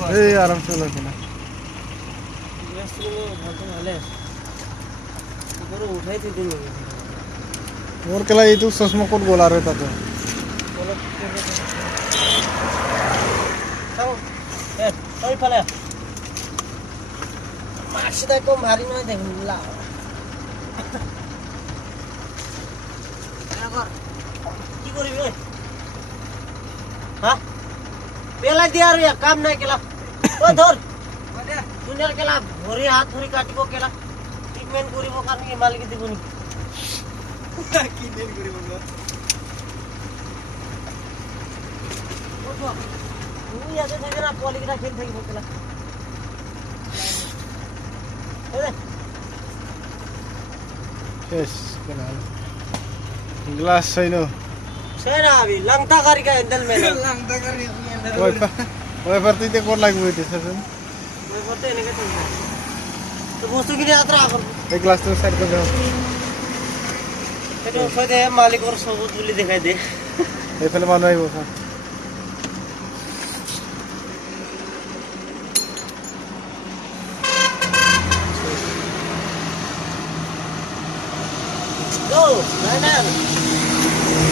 এই আৰাম চলে কিনা মোৰ কেলা এইটো চশমা ক'ত গ'ল আৰু তাতে কি কৰিবি ঐ হা পেলাই দিয়া আৰু কাম নাই কেলা ঐ ধৰ দুনিয়াৰ কেলা ভৰি হাত ধৰি কাটিব কেলা ট্ৰিটমেণ্ট কৰিবৰ কাৰণে মালিকে দিব নেকি কি দিন কৰিব তুমি ইয়াতে থাকে না পোৱালিকেইটা খেলি থাকিব কেলা শেষ কেলা গ্লাস छैन छैन अभी लंगटा करके हैंडल में लंगटा करके हैंडल ওই পার তুই তে কোন লাগবে এটা সেন ওই পড়তে এনেকে চলবে তো বস্তু কিনে আত্রা কর এই গ্লাস তো সাইড করে দাও এটা ওই দে মালিক ওর সবুজ বুলি দেখাই দে এই ফেলে মানুষ আইবো Go, right now.